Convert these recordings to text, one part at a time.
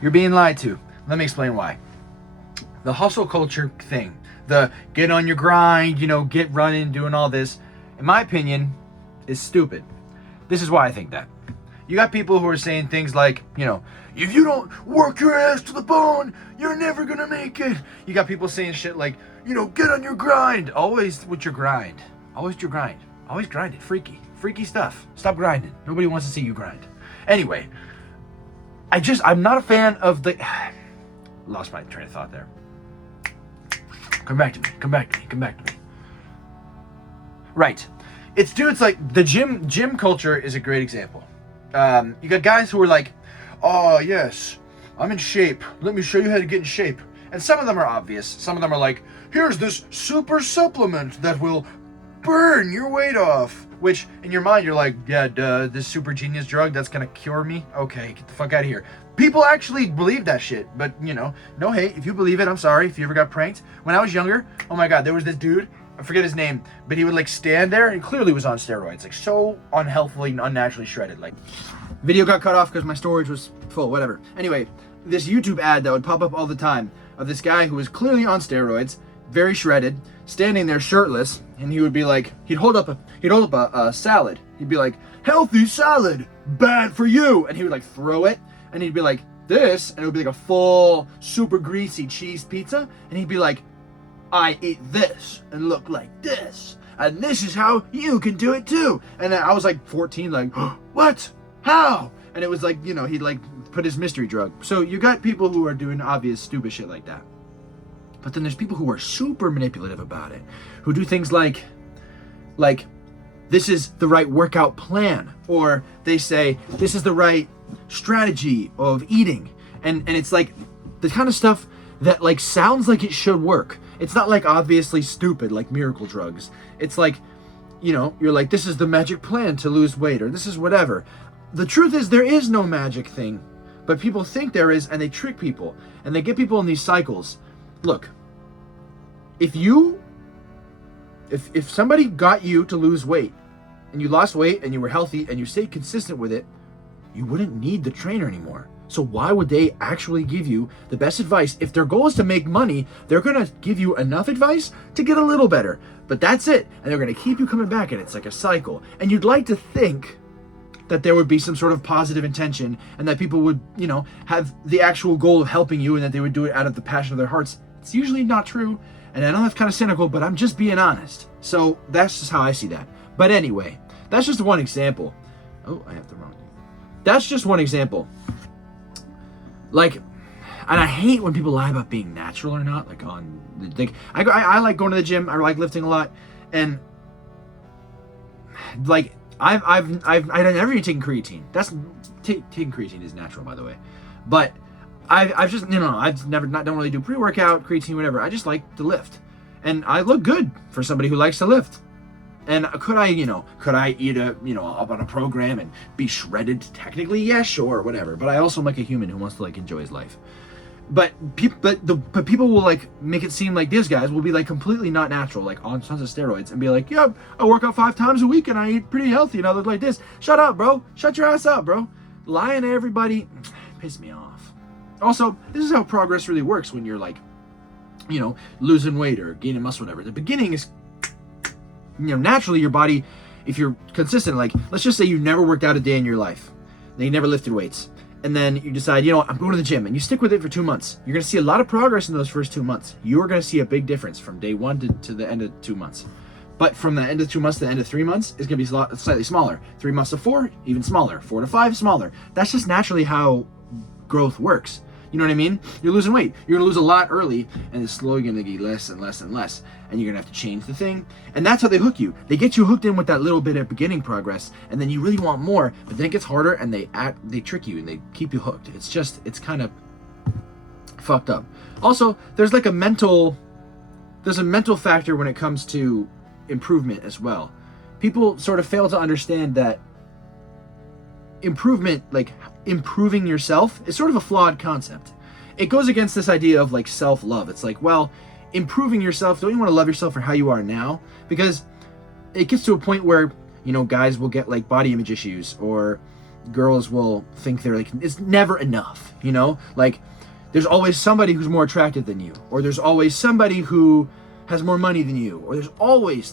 You're being lied to. Let me explain why. The hustle culture thing, the get on your grind, get running, doing all this, in my opinion, is stupid. This is why I think that. You got people who are saying things like, if you don't work your ass to the bone, you're never gonna make it. You got people saying shit like, get on your grind. Always with your grind. Always your grind. Always grind it. Freaky stuff. Stop grinding. Nobody wants to see you grind. Anyway, I'm not a fan of the... Lost my train of thought there. Come back to me. Right. It's dudes like the gym culture is a great example. You got guys who are like, oh yes, I'm in shape. Let me show you how to get in shape. And some of them are obvious. Some of them are like, here's this super supplement that will burn your weight off. Which, in your mind, you're like, yeah, duh, this super genius drug that's gonna cure me? Okay, get the fuck out of here. People actually believe that shit, but, no hate. If you believe it, I'm sorry. If you ever got pranked. When I was younger, oh my god, there was this dude, I forget his name, but he would, stand there and clearly was on steroids. So unhealthily and unnaturally shredded. Video got cut off because my storage was full, whatever. Anyway, this YouTube ad that would pop up all the time of this guy who was clearly on steroids, very shredded, standing there shirtless, and he would be like, he'd hold up a salad. He'd be like, healthy salad, bad for you. And he would throw it, and he'd be like, this, and it would be like a full, super greasy cheese pizza, and he'd be like, I eat this and look like this, and this is how you can do it too. And then I was 14, what? How? And it was he'd put his mystery drug. So you got people who are doing obvious stupid shit like that. But then there's people who are super manipulative about it, who do things like this is the right workout plan, or they say this is the right strategy of eating, and it's the kind of stuff that sounds like it should work. It's not obviously stupid like miracle drugs. It's you're like, this is the magic plan to lose weight, or this is whatever. The truth is there is no magic thing, but people think there is, and they trick people, and they get people in these cycles. Look, if somebody got you to lose weight, and you lost weight, and you were healthy, and you stayed consistent with it, you wouldn't need the trainer anymore. So why would they actually give you the best advice? If their goal is to make money, they're going to give you enough advice to get a little better. But that's it. And they're going to keep you coming back, and it's like a cycle. And you'd like to think that there would be some sort of positive intention, and that people would, have the actual goal of helping you, and that they would do it out of the passion of their hearts. It's usually not true. And I know that's kind of cynical, but I'm just being honest. So that's just how I see that. But anyway, that's just one example. Oh, I have the wrong name. That's just one example. And I hate when people lie about being natural or not. I like going to the gym. I like lifting a lot, and I've never even taken creatine. Taking creatine is natural, by the way, but I've just I've never don't really do pre-workout, creatine, whatever. I just like to lift, and I look good for somebody who likes to lift. And could I eat up on a program and be shredded? Technically, yeah, sure, whatever. But I also am a human who wants to enjoy his life. But people will make it seem like these guys will be completely not natural, on tons of steroids, and be like, yeah, I work out 5 times a week and I eat pretty healthy and I look like this. Shut up, bro. Shut your ass up, bro. Lying to everybody, piss me off. Also, this is how progress really works when you're losing weight or gaining muscle, whatever. The beginning is, naturally your body, if you're consistent, let's just say you never worked out a day in your life, then you never lifted weights, and then you decide, I'm going to the gym, and you stick with it for 2 months. You're going to see a lot of progress in those first 2 months. You're going to see a big difference from day 1 to the end of 2 months. But from the end of 2 months to the end of 3 months, it's going to be slightly smaller. 3 months to 4, even smaller. 4 to 5, smaller. That's just naturally how growth works. You know what I mean? You're losing weight. You're going to lose a lot early, and it's slowly going to get less and less and less. And you're going to have to change the thing. And that's how they hook you. They get you hooked in with that little bit of beginning progress, and then you really want more, but then it gets harder, and they trick you, and they keep you hooked. It's kind of fucked up. Also, there's a mental factor when it comes to improvement as well. People sort of fail to understand that improvement, improving yourself, is sort of a flawed concept. It goes against this idea of self-love. It's improving yourself, don't you want to love yourself for how you are now? Because it gets to a point where guys will get body image issues, or girls will think they're like, it's never enough, you know? Like, there's always somebody who's more attractive than you, or there's always somebody who has more money than you, or there's always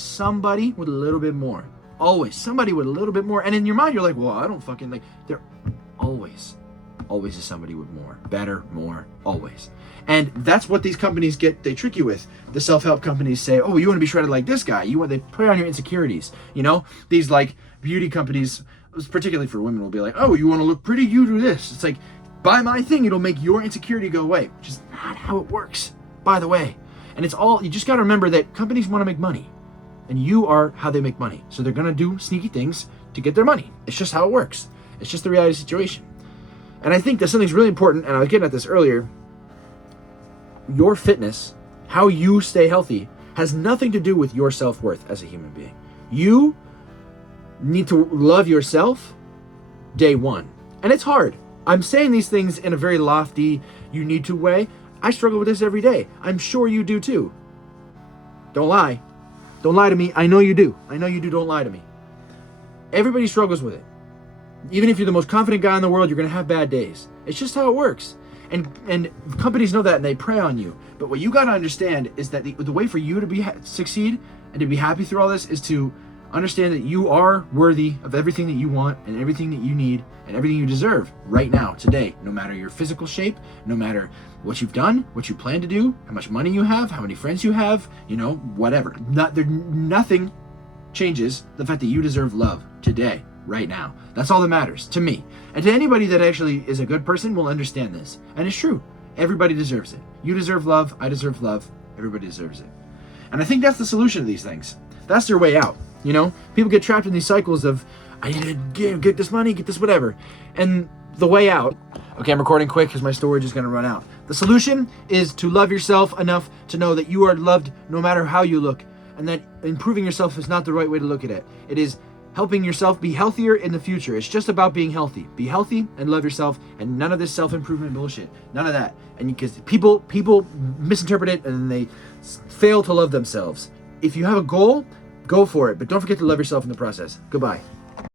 somebody with a little bit more. Always somebody with a little bit more. And in your mind, you're like, well, I don't fucking like, there always is somebody with more, better, more, always. And that's what these companies they trick you with. The self-help companies say, oh, you want to be shredded like this guy. They play on your insecurities, you know? These like beauty companies, particularly for women, will be like, oh, you want to look pretty, you do this. It's like, buy my thing, it'll make your insecurity go away, which is not how it works, by the way. And it's all, you just got to remember that companies want to make money, and you are how they make money. So they're going to do sneaky things to get their money. It's just how it works. It's just the reality situation. And I think that something's really important, and I was getting at this earlier. Your fitness, how you stay healthy, has nothing to do with your self-worth as a human being. You need to love yourself day one. And it's hard. I'm saying these things in a very lofty, you need to way. I struggle with this every day. I'm sure you do too. Don't lie. Don't lie to me. I know you do. I know you do. Don't lie to me. Everybody struggles with it. Even if you're the most confident guy in the world, you're going to have bad days. It's just how it works. And companies know that, and they prey on you. But what you got to understand is that the way for you to succeed and to be happy through all this is to understand that you are worthy of everything that you want and everything that you need and everything you deserve right now, today, no matter your physical shape, no matter what you've done, what you plan to do, how much money you have, how many friends you have, you know, whatever. Nothing changes the fact that you deserve love today, right now. That's all that matters to me. And to anybody that actually is a good person will understand this. And it's true. Everybody deserves it. You deserve love. I deserve love. Everybody deserves it. And I think that's the solution to these things. That's their way out. You know, people get trapped in these cycles of, I need to get this money, get this whatever. And the way out, okay, I'm recording quick because my storage is going to run out. The solution is to love yourself enough to know that you are loved no matter how you look, and that improving yourself is not the right way to look at it. It is helping yourself be healthier in the future. It's just about being healthy. Be healthy and love yourself, and none of this self-improvement bullshit. None of that. And because people misinterpret it and they fail to love themselves. If you have a goal, go for it, but don't forget to love yourself in the process. Goodbye.